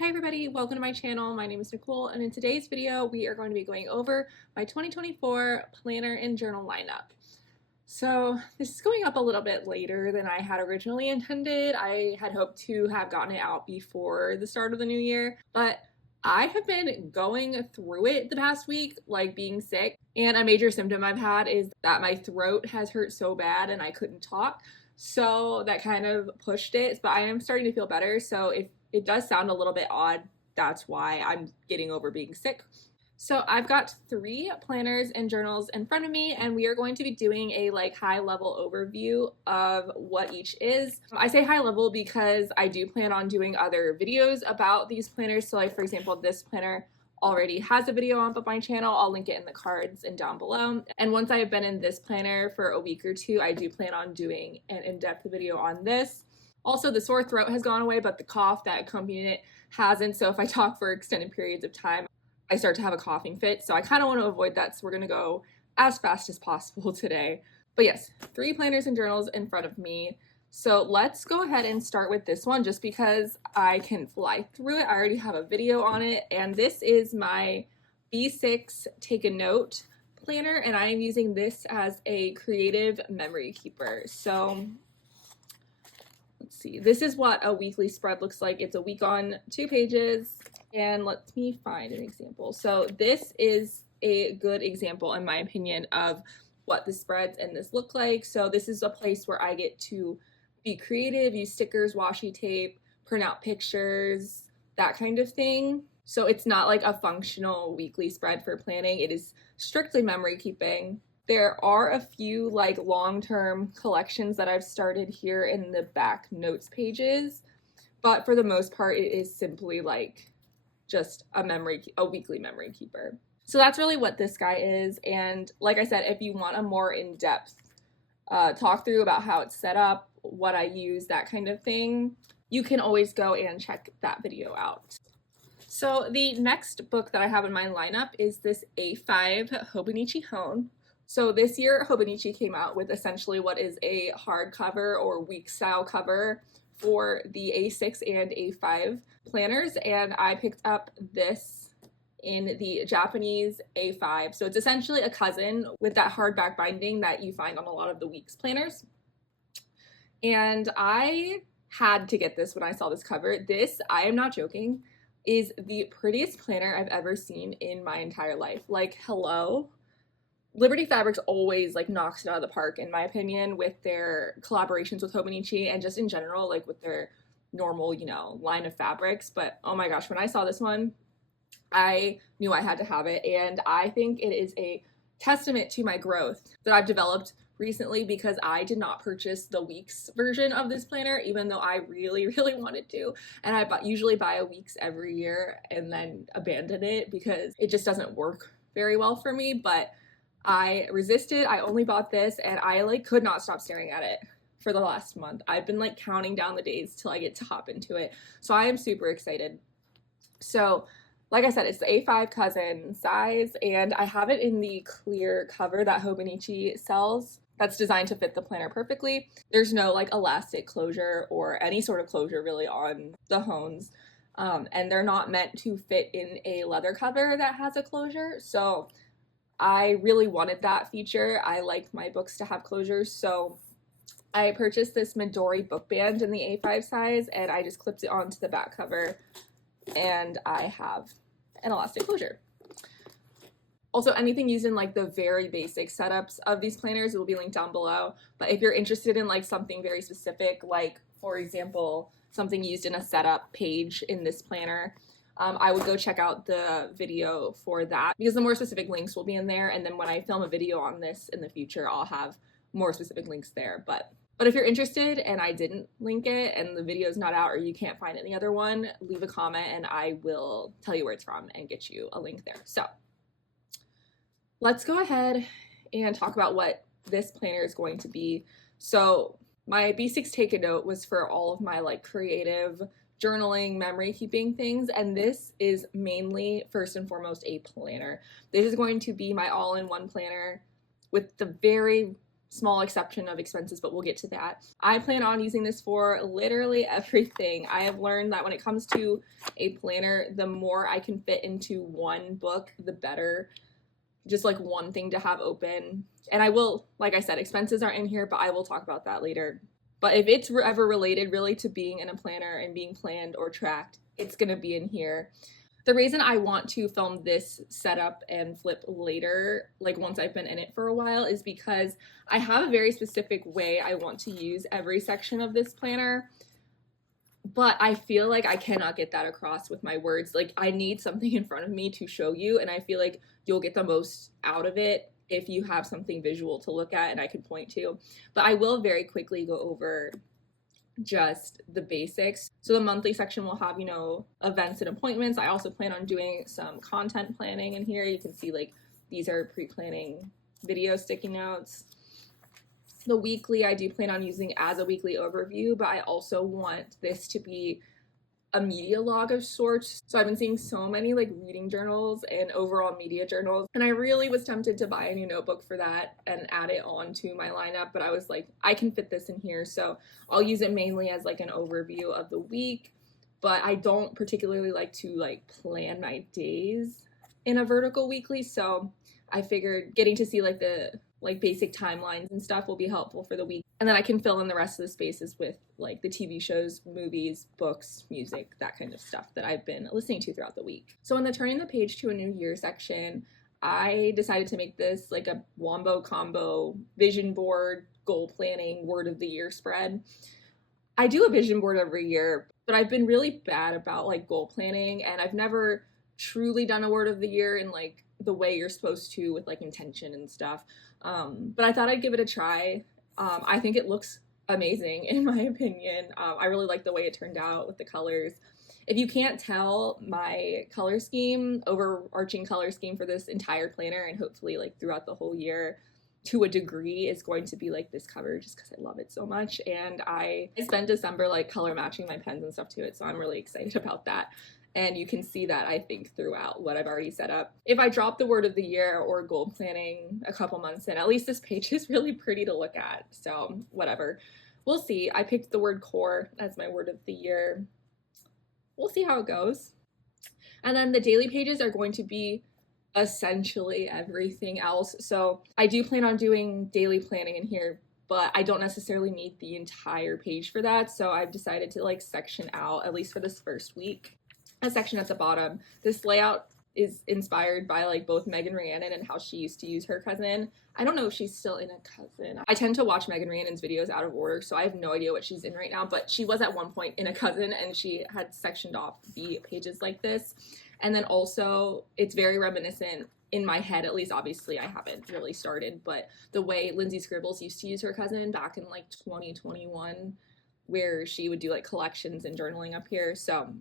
Hi everybody, welcome to my channel. My name is Nicole, and in today's video we are going to be going over my 2024 planner and journal lineup. So this is going up a little bit later than I had originally intended. I had hoped to have gotten it out before the start of the new year, but I have been going through it the past week, like being sick, and a major symptom I've had is that my throat has hurt so bad and I couldn't talk. So that kind of pushed it, but I am starting to feel better. So if it does sound a little bit odd, that's why I'm getting over being sick. So I've got 3 planners and journals in front of me, and we are going to be doing a high level overview of what each is. I say high level because I do plan on doing other videos about these planners. So for example, this planner already has a video on my channel. I'll link it in the cards and down below. And once I have been in this planner for a week or 2, I do plan on doing an in-depth video on this. Also, the sore throat has gone away, but the cough that accompanied it hasn't. So if I talk for extended periods of time, I start to have a coughing fit. So I kind of want to avoid that. So we're going to go as fast as possible today. But yes, 3 planners and journals in front of me. So let's go ahead and start with this one just because I can fly through it. I already have a video on it. And this is my B6 Take a Note planner. And I am using this as a creative memory keeper. So let's see, this is what a weekly spread looks like. It's a week on 2 pages, and let me find an example. So this is a good example, in my opinion, of what the spreads in this look like. So this is a place where I get to be creative, use stickers, washi tape, print out pictures, that kind of thing. So it's not like a functional weekly spread for planning. It is strictly memory keeping. There are a few long-term collections that I've started here in the back notes pages, but for the most part it is simply just a weekly memory keeper. So that's really what this guy is, and like I said, if you want a more in-depth talk through about how it's set up, what I use, that kind of thing, you can always go and check that video out. So the next book that I have in my lineup is this A5 Hobonichi Hone. So this year, Hobonichi came out with essentially what is a hardcover or week style cover for the A6 and A5 planners, and I picked up this in the Japanese A5. So it's essentially a cousin with that hardback binding that you find on a lot of the weeks planners. And I had to get this when I saw this cover. This, I am not joking, is the prettiest planner I've ever seen in my entire life. Hello? Liberty Fabrics always knocks it out of the park, in my opinion, with their collaborations with Hobonichi and just in general, with their normal, line of fabrics. But oh my gosh, when I saw this one, I knew I had to have it. And I think it is a testament to my growth that I've developed recently, because I did not purchase the weeks version of this planner, even though I really, really wanted to. And I usually buy a weeks every year and then abandon it because it just doesn't work very well for me. But I resisted. I only bought this, and I could not stop staring at it for the last month. I've been counting down the days till I get to hop into it. So I am super excited. So like I said, it's the A5 cousin size, and I have it in the clear cover that Hobonichi sells that's designed to fit the planner perfectly. There's no elastic closure or any sort of closure really on the Hones. And they're not meant to fit in a leather cover that has a closure. So I really wanted that feature. I like my books to have closures, so I purchased this Midori book band in the A5 size, and I just clipped it onto the back cover, and I have an elastic closure. Also, anything used in the very basic setups of these planners will be linked down below, but if you're interested in something very specific, for example, something used in a setup page in this planner, I would go check out the video for that, because the more specific links will be in there, and then when I film a video on this in the future, I'll have more specific links there. But if you're interested and I didn't link it and the video's not out or you can't find any other one, leave a comment and I will tell you where it's from and get you a link there. So let's go ahead and talk about what this planner is going to be. So my B6 Take a Note was for all of my creative journaling, memory keeping things, and this is mainly first and foremost a planner. This is going to be my all-in-one planner with the very small exception of expenses, but we'll get to that. I plan on using this for literally everything. I have learned that when it comes to a planner, the more I can fit into one book, the better. Just like one thing to have open. And I will, like I said, expenses aren't in here, but I will talk about that later. But if it's ever related really to being in a planner and being planned or tracked, it's gonna be in here. The reason I want to film this setup and flip later, like once I've been in it for a while, is because I have a very specific way I want to use every section of this planner, but I feel like I cannot get that across with my words. Like, I need something in front of me to show you, and I feel like you'll get the most out of it if you have something visual to look at and I can point to. But I will very quickly go over just the basics. So the monthly section will have, you know, events and appointments. I also plan on doing some content planning in here. You can see like these are pre-planning video sticky notes. The weekly I do plan on using as a weekly overview, but I also want this to be a media log of sorts. So I've been seeing so many like reading journals and overall media journals, and I really was tempted to buy a new notebook for that and add it onto my lineup, but I was like, I can fit this in here, so I'll use it mainly as like an overview of the week. But I don't particularly like to like plan my days in a vertical weekly, so I figured getting to see like the basic timelines and stuff will be helpful for the week. And then I can fill in the rest of the spaces with like the TV shows, movies, books, music, that kind of stuff that I've been listening to throughout the week. So in the turning the page to a new year section, I decided to make this like a wombo combo vision board, goal planning, word of the year spread. I do a vision board every year, but I've been really bad about like goal planning, and I've never truly done a word of the year in like the way you're supposed to with like intention and stuff. But I thought I'd give it a try. I think it looks amazing in my opinion. I really like the way it turned out with the colors. If you can't tell, my color scheme, overarching color scheme for this entire planner and hopefully like throughout the whole year to a degree is going to be like this cover, just because I love it so much. And I spent December like color matching my pens and stuff to it, so I'm really excited about that. And you can see that, I think, throughout what I've already set up. If I drop the word of the year or goal planning a couple months in, at least this page is really pretty to look at. So whatever. We'll see. I picked the word core as my word of the year. We'll see how it goes. And then the daily pages are going to be essentially everything else. So I do plan on doing daily planning in here, but I don't necessarily need the entire page for that. So I've decided to like section out, at least for this first week, a section at the bottom. This layout is inspired by like both Megan Rhiannon and how she used to use her cousin. I don't know if she's still in a cousin. I tend to watch Megan Rhiannon's videos out of order, so I have no idea what she's in right now, but she was at one point in a cousin and she had sectioned off the pages like this. And then also it's very reminiscent in my head, at least. Obviously I haven't really started, but the way Lindsay Scribbles used to use her cousin back in like 2021, where she would do like collections and journaling up here. So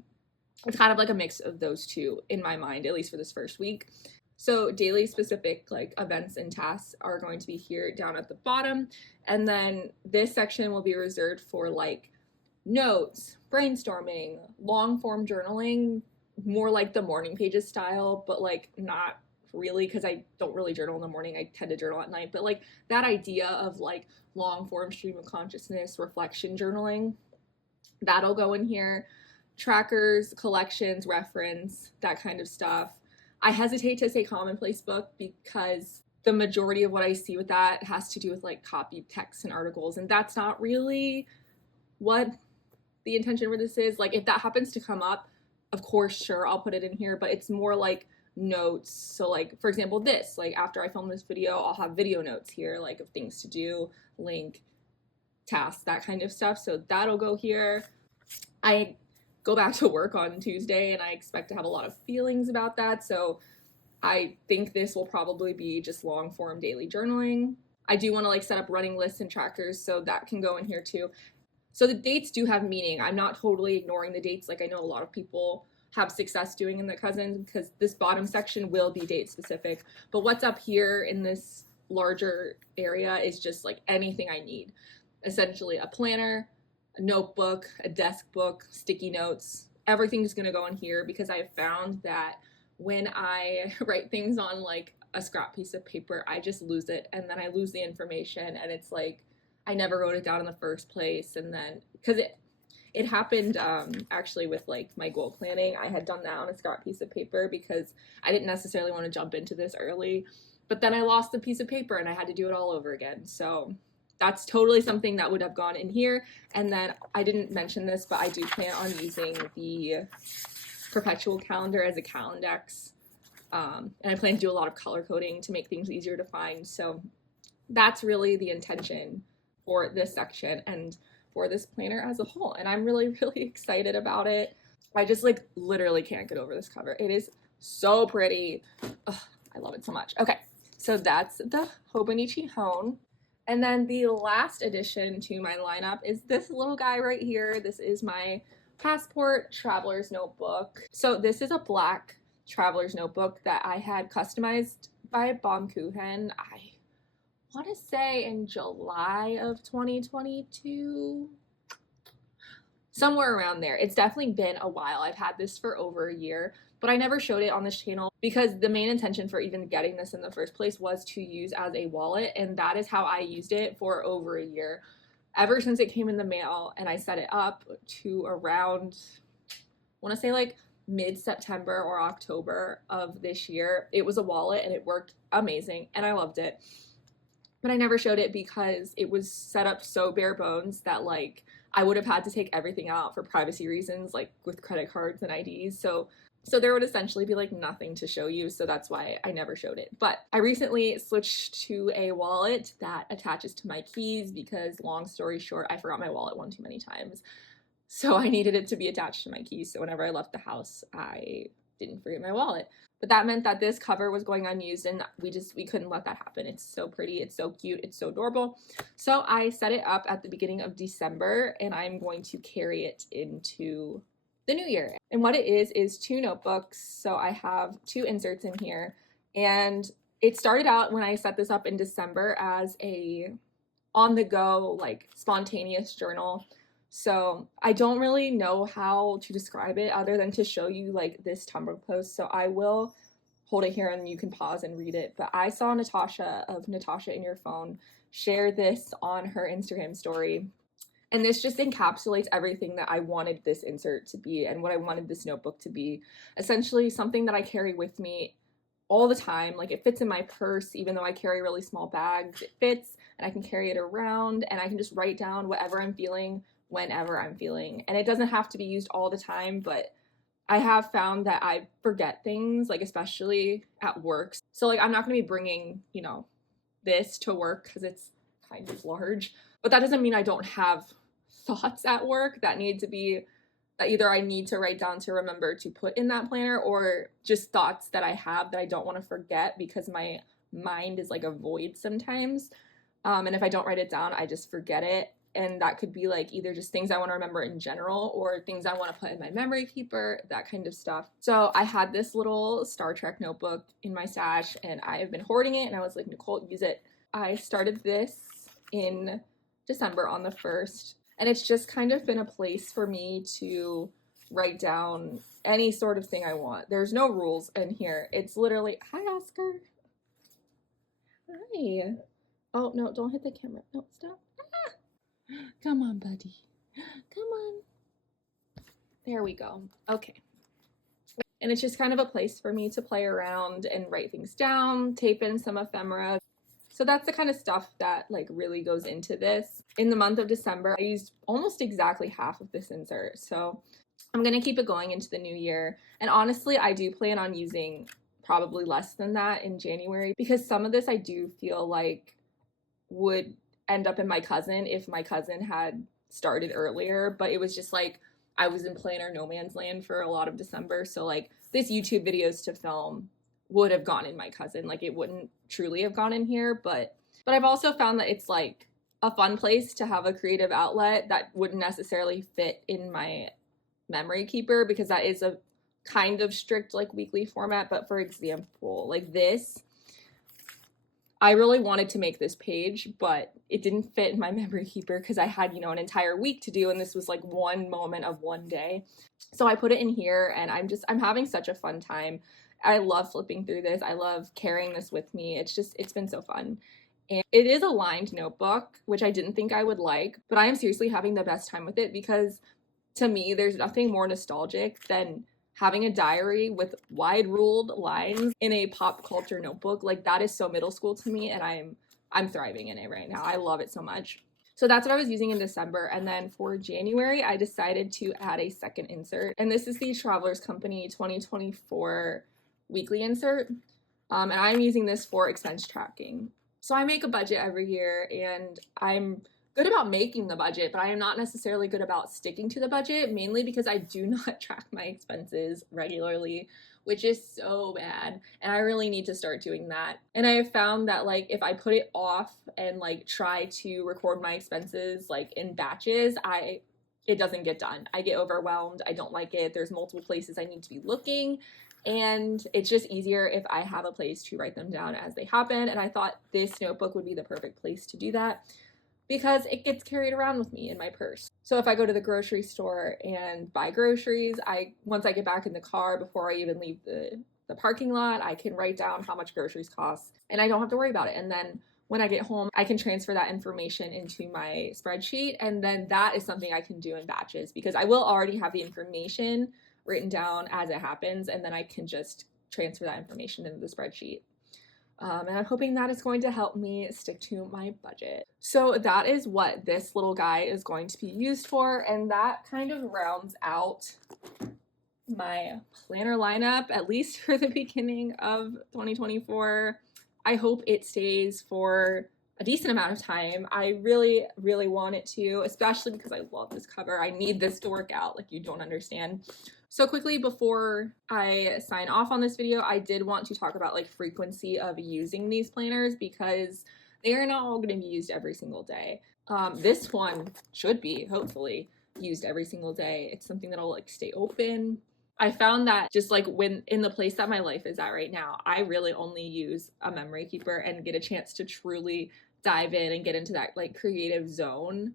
it's kind of like a mix of those two in my mind, at least for this first week. So daily specific like events and tasks are going to be here down at the bottom. And then this section will be reserved for like notes, brainstorming, long form journaling, more like the morning pages style, but like not really, because I don't really journal in the morning. I tend to journal at night, but like that idea of like long form stream of consciousness, reflection journaling, that'll go in here. Trackers, collections, reference, that kind of stuff. I hesitate to say commonplace book because the majority of what I see with that has to do with like copied texts and articles, and that's not really what the intention for this is. Like if that happens to come up, of course, sure, I'll put it in here, but it's more like notes. So like, for example, this, like after I film this video, I'll have video notes here, like of things to do, link, tasks, that kind of stuff. So that'll go here. I go back to work on Tuesday and I expect to have a lot of feelings about that. So I think this will probably be just long form daily journaling. I do want to like set up running lists and trackers, so that can go in here too. So the dates do have meaning. I'm not totally ignoring the dates like I know a lot of people have success doing in the cousins, because this bottom section will be date specific. But what's up here in this larger area is just like anything I need. Essentially a planner, a notebook, a desk book, sticky notes, everything's gonna go in here, because I have found that when I write things on like a scrap piece of paper, I just lose it, and then I lose the information, and it's like I never wrote it down in the first place. And then because it happened actually with like my goal planning, I had done that on a scrap piece of paper because I didn't necessarily want to jump into this early, but then I lost the piece of paper and I had to do it all over again. So that's totally something that would have gone in here. And then I didn't mention this, but I do plan on using the perpetual calendar as a calendex. And I plan to do a lot of color coding to make things easier to find. So that's really the intention for this section and for this planner as a whole. And I'm really, really excited about it. I just like literally can't get over this cover. It is so pretty. Ugh, I love it so much. Okay, so that's the Hobonichi Hone. And then the last addition to my lineup is this little guy right here. This is my Passport Traveler's Notebook. So this is a black Traveler's Notebook that I had customized by Baumkuchen. I want to say in July of 2022. Somewhere around there. It's definitely been a while. I've had this for over a year, but I never showed it on this channel because the main intention for even getting this in the first place was to use as a wallet, and that is how I used it for over a year. Ever since it came in the mail and I set it up to around, I want to say like mid-September or October of this year, it was a wallet and it worked amazing and I loved it. But I never showed it because it was set up so bare bones that like I would have had to take everything out for privacy reasons, like with credit cards and IDs. So there would essentially be like nothing to show you. So that's why I never showed it. But I recently switched to a wallet that attaches to my keys because, long story short, I forgot my wallet one too many times. So I needed it to be attached to my keys. So whenever I left the house, I didn't forget my wallet. But that meant that this cover was going unused and we couldn't let that happen. It's so pretty, it's so cute, it's so adorable. So I set it up at the beginning of December and I'm going to carry it into the new year. And what it is 2 notebooks. So I have 2 inserts in here, and it started out when I set this up in December as a on the go, like spontaneous journal. So I don't really know how to describe it other than to show you like this Tumblr post. So I will hold it here and you can pause and read it. But I saw Natasha of Natasha in Your Phone share this on her Instagram story. And this just encapsulates everything that I wanted this insert to be and what I wanted this notebook to be. Essentially something that I carry with me all the time. Like it fits in my purse, even though I carry really small bags, it fits and I can carry it around and I can just write down whatever I'm feeling whenever I'm feeling. And it doesn't have to be used all the time, but I have found that I forget things, like especially at work. So like I'm not going to be bringing, you know, this to work because it's kind of large, but that doesn't mean I don't have thoughts at work that need to be, that either I need to write down to remember to put in that planner, or just thoughts that I have that I don't want to forget because my mind is like a void sometimes. And if I don't write it down, I just forget it. And that could be like either just things I want to remember in general or things I want to put in my memory keeper, that kind of stuff. So I had this little Star Trek notebook in my stash and I have been hoarding it and I was like, Nicole, use it. I started this in December on the 1st, and it's just kind of been a place for me to write down any sort of thing I want. There's no rules in here. It's literally, hi Oscar. Hi. Oh no, don't hit the camera. No, stop. Come on, buddy. Come on. There we go. Okay. And it's just kind of a place for me to play around and write things down, tape in some ephemera. So that's the kind of stuff that like really goes into this. In the month of December, I used almost exactly half of this insert. So I'm going to keep it going into the new year. And honestly, I do plan on using probably less than that in January because some of this I do feel like would end up in my cousin if my cousin had started earlier, but it was just like I was in planner no man's land for a lot of December. So like this YouTube videos to film would have gone in my cousin, like it wouldn't truly have gone in here, but I've also found that it's like a fun place to have a creative outlet that wouldn't necessarily fit in my memory keeper because that is a kind of strict like weekly format. But for example, like this, I really wanted to make this page, but it didn't fit in my memory keeper because I had, you know, an entire week to do, and this was like one moment of one day. So I put it in here and I'm having such a fun time. I love flipping through this. I love carrying this with me. It's been so fun. And it is a lined notebook, which I didn't think I would like, but I am seriously having the best time with it because to me, there's nothing more nostalgic than having a diary with wide ruled lines in a pop culture notebook. Like that is so middle school to me, and I'm thriving in it right now. I love it so much. So that's what I was using in December. And then for January, I decided to add a second insert. And this is the Travelers Company 2024 weekly insert. And I'm using this for expense tracking. So I make a budget every year, and I'm good about making the budget, but I am not necessarily good about sticking to the budget, mainly because I do not track my expenses regularly, which is so bad. And I really need to start doing that. And I have found that like if I put it off and like try to record my expenses like in batches, it doesn't get done. I get overwhelmed. I don't like it. There's multiple places I need to be looking. And it's just easier if I have a place to write them down as they happen. And I thought this notebook would be the perfect place to do that because it gets carried around with me in my purse. So if I go to the grocery store and buy groceries, once I get back in the car before I even leave the parking lot, I can write down how much groceries cost and I don't have to worry about it. And then when I get home, I can transfer that information into my spreadsheet, and then that is something I can do in batches because I will already have the information written down as it happens, and then I can just transfer that information into the spreadsheet. And I'm hoping that is going to help me stick to my budget. So that is what this little guy is going to be used for, and that kind of rounds out my planner lineup, at least for the beginning of 2024. I hope it stays for a decent amount of time. I really, really want it to, especially because I love this cover. I need this to work out, like you don't understand. So quickly before I sign off on this video, I did want to talk about like frequency of using these planners because they are not all going to be used every single day. This one should be, hopefully, used every single day. It's something that'll like stay open. I found that just like when in the place that my life is at right now, I really only use a memory keeper and get a chance to truly dive in and get into that like creative zone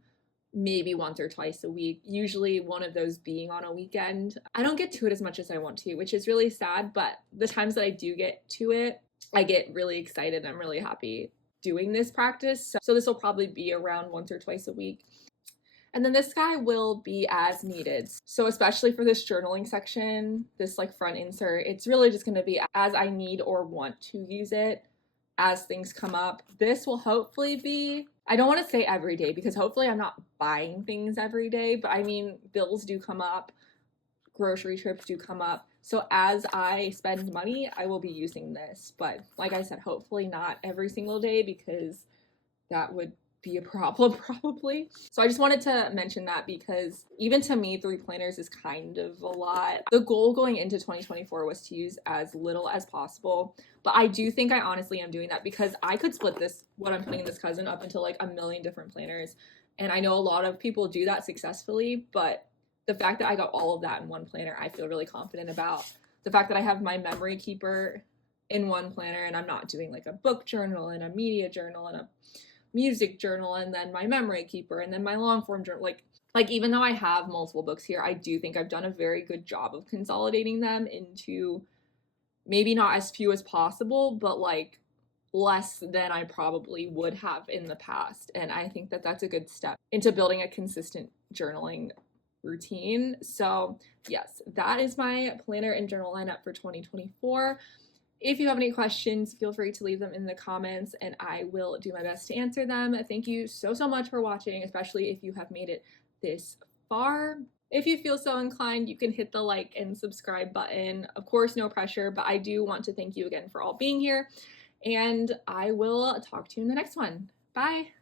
maybe once or twice a week, usually one of those being on a weekend. I don't get to it as much as I want to, which is really sad, but the times that I do get to it, I get really excited. I'm really happy doing this practice. So this will probably be around once or twice a week. And then this guy will be as needed. So especially for this journaling section, this like front insert, it's really just going to be as I need or want to use it as things come up. This will hopefully be, I don't want to say every day because hopefully I'm not buying things every day, but I mean, bills do come up, grocery trips do come up. So as I spend money, I will be using this. But like I said, hopefully not every single day because that would be a problem probably. So I just wanted to mention that because even to me, 3 planners is kind of a lot. The goal going into 2024 was to use as little as possible, but I do think I honestly am doing that because I could split this, what I'm putting in this cousin, up into like a million different planners. And I know a lot of people do that successfully, but the fact that I got all of that in one planner, I feel really confident about. The fact that I have my memory keeper in one planner and I'm not doing like a book journal and a media journal and a music journal and then my memory keeper and then my long form journal. Like even though I have multiple books here, I do think I've done a very good job of consolidating them into maybe not as few as possible, but like less than I probably would have in the past. And I think that that's a good step into building a consistent journaling routine. So yes, that is my planner and journal lineup for 2024. If you have any questions, feel free to leave them in the comments and I will do my best to answer them. Thank you so much for watching, especially if you have made it this far. If you feel so inclined, you can hit the like and subscribe button. Of course, no pressure, but I do want to thank you again for all being here, and I will talk to you in the next one. Bye!